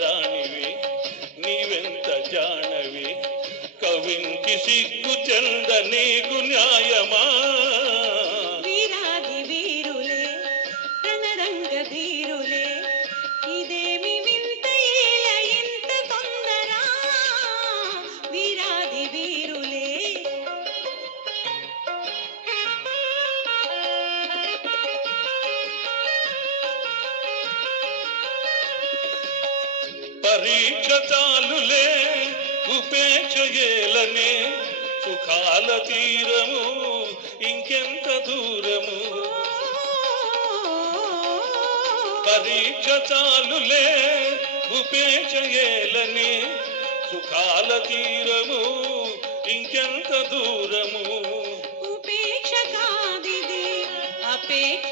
రాణివి నీవెంత జానవి? కవింకి సిగ్గు చెంద నీకు న్యాయమా? వీరాది వీరులే రణరంగ ధీరులే పరీక్ష చాలులే ఉపేక్ష సుఖాల తీరము ఇంకెంత దూరము? పరీక్ష చాలులే ఉపేక్షయేలని సుఖాల తీరము ఇంకెంత దూరము? ఉపేక్ష కాదిది అపేక్ష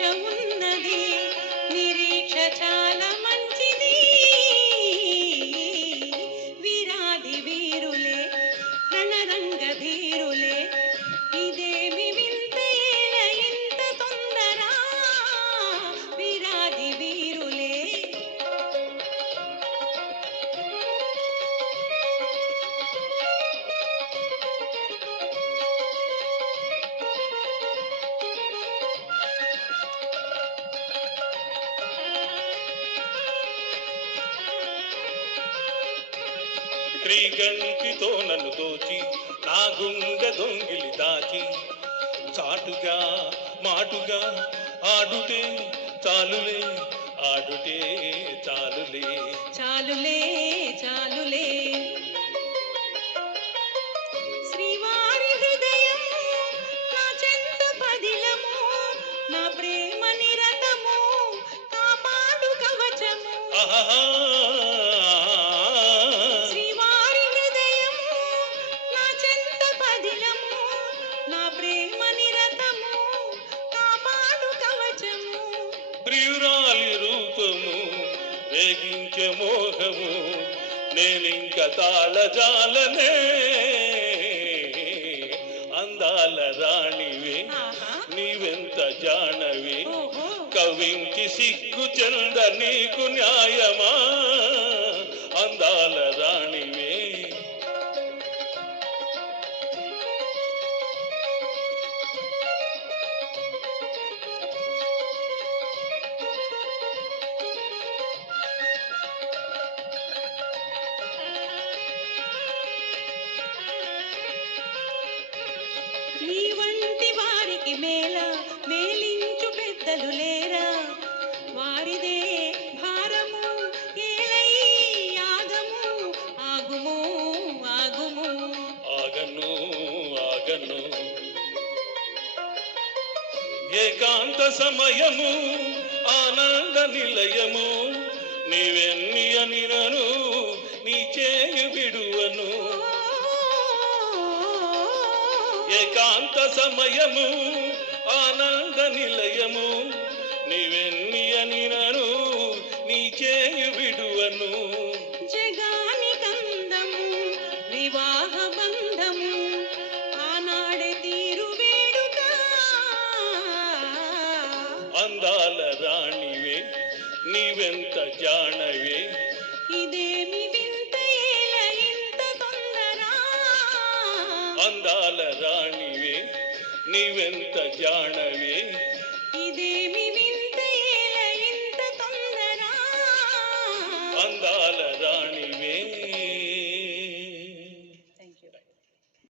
శ్రీగంటితో నన్ను దోచి నా గుండె దొంగిలి దాచి చాటుగా మాటుగా ఆడుటే చాలులే ఆడుటే చాలులే. చాలులే చాలులే. శ్రీవారి హృదయం నా చెంత పదిలము నా ప్రేమ నిరతము కాపాడు కవచము. ఆహా మోహము నేనింక తాళజాలనే. అందాల రాణివి నీవెంత జానవి. కవించి సిగ్గు చెంద నీకు న్యాయమా? అందాల రాణివే నీ వంటి వారికి మేల మేలించు పెద్దలు లేరా? వారిదే భారము ఏలై ఆగము ఆగుము ఆగుము. ఆగను ఆగను. ఏకాంత సమయము ఆనంద నిలయము నీవెన్ని అనినను నీ చేయి విడువను. ఏకాంత సమయము ఆనంద నిలయము నీవెన్ని అనినను నీ చేయి విడువను. జగాని కందము వివాహ బంధము ఆనాడే తీరు వేడుక. అందాల రాణివే నీవెంత జానవే అందాల రాణివే నీవెంత జాణవే ఇదేమి